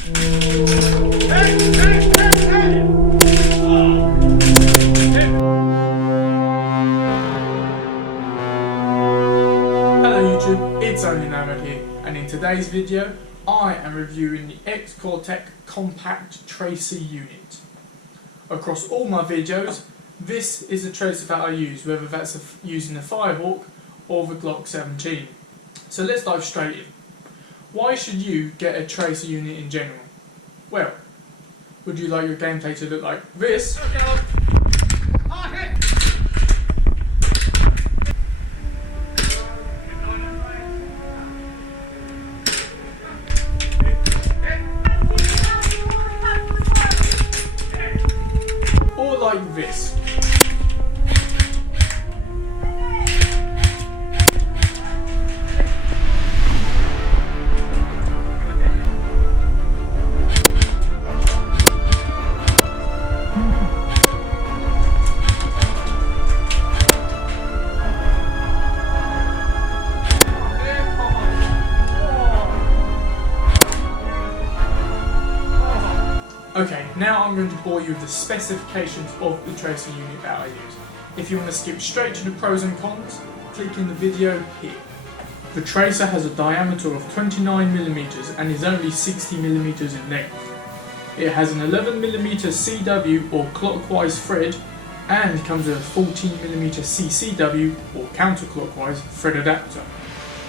Hello YouTube, it's only Nomad here, and in today's video I am reviewing the Xcortech Compact Tracer Unit. Across all my videos, this is the tracer that I use, whether that's using the Firehawk or the Glock 17. So let's dive straight in. Why should you get a tracer unit in general? Well, would you like your gameplay to look like this? Or like this? Okay, now I'm going to bore you with the specifications of the tracer unit that I use. If you want to skip straight to the pros and cons, click in the video here. The tracer has a diameter of 29mm and is only 60mm in length. It has an 11mm CW or clockwise thread and comes with a 14mm CCW or counterclockwise thread adapter.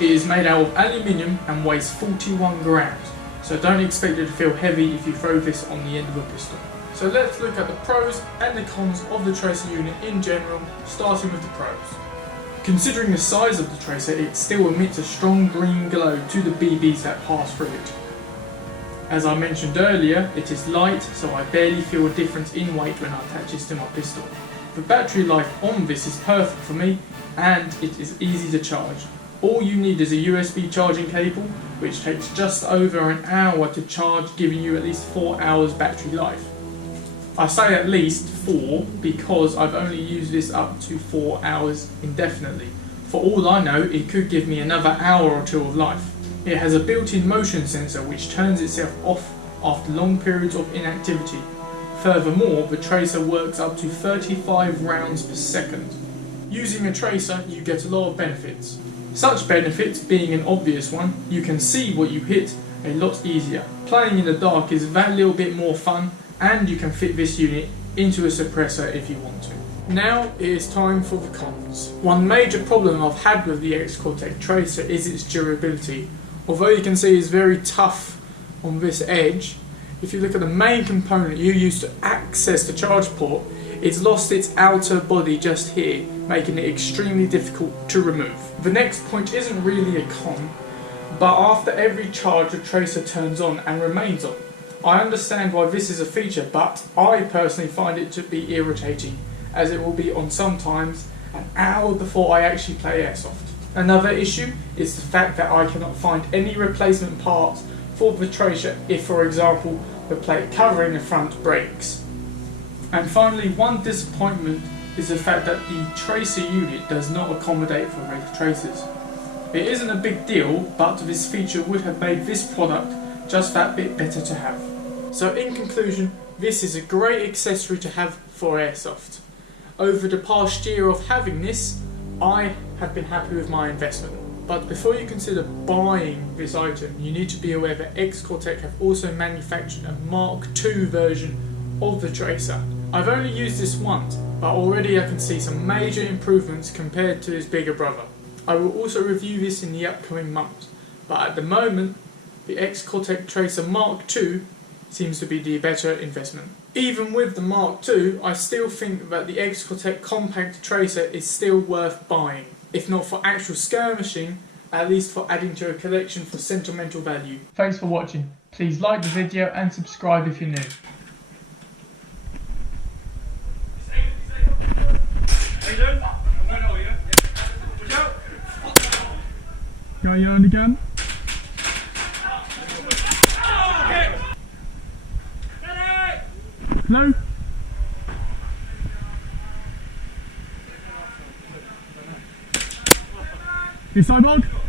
It is made out of aluminium and weighs 41 grams. So don't expect it to feel heavy if you throw this on the end of a pistol. So let's look at the pros and the cons of the tracer unit in general, starting with the pros. Considering the size of the tracer, it still emits a strong green glow to the BBs that pass through it. As I mentioned earlier, it is light, so I barely feel a difference in weight when I attach this to my pistol. The battery life on this is perfect for me, and it is easy to charge. All you need is a USB charging cable, which takes just over an hour to charge, giving you at least 4 hours battery life. I say at least 4 because I've only used this up to 4 hours indefinitely. For all I know, it could give me another hour or two of life. It has a built-in motion sensor which turns itself off after long periods of inactivity. Furthermore, the tracer works up to 35 rounds per second. Using a tracer, you get a lot of benefits. Such benefits being an obvious one, you can see what you hit a lot easier. Playing in the dark is that little bit more fun, and you can fit this unit into a suppressor if you want to. Now it is time for the cons. One major problem I've had with the Xcortech Tracer is its durability. Although you can see it's very tough on this edge, if you look at the main component you use to access the charge port, it's lost its outer body just here, making it extremely difficult to remove. The next point isn't really a con, but after every charge the tracer turns on and remains on. I understand why this is a feature, but I personally find it to be irritating, as it will be on sometimes an hour before I actually play Airsoft. Another issue is the fact that I cannot find any replacement parts for the tracer if, for example, the plate covering the front breaks. And finally, one disappointment is the fact that the tracer unit does not accommodate for regular tracers. It isn't a big deal, but this feature would have made this product just that bit better to have. So in conclusion, this is a great accessory to have for Airsoft. Over the past year of having this, I have been happy with my investment. But before you consider buying this item, you need to be aware that Xcortech have also manufactured a Mark II version of the tracer. I've only used this once, but already I can see some major improvements compared to his bigger brother. I will also review this in the upcoming months, but at the moment, the Xcortech Tracer Mark II seems to be the better investment. Even with the Mark II, I still think that the Xcortech Compact Tracer is still worth buying. If not for actual skirmishing, at least for adding to a collection for sentimental value. Thanks for watching. Please like the video and subscribe if you're new. Got you on again? Hello? Is Cyborg?